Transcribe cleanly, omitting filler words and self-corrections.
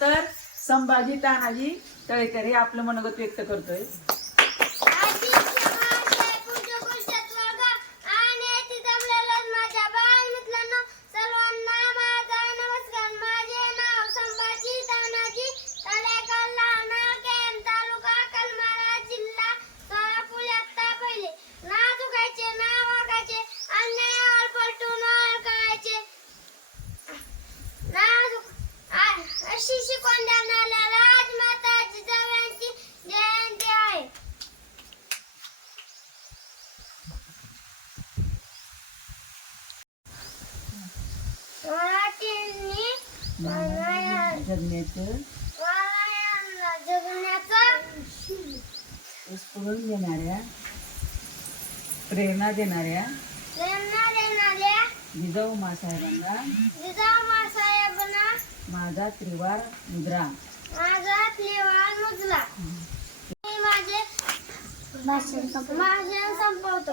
तर संभाजी तानाजी तळेकर हे आपलं मनोगत व्यक्त करतोय. जगण्याचं देणाऱ्या प्रेरणा देणाऱ्या जिजाऊ मासाहेबांना माझा त्रिवार मुद्रा. मी माझे भाषण संपवतो.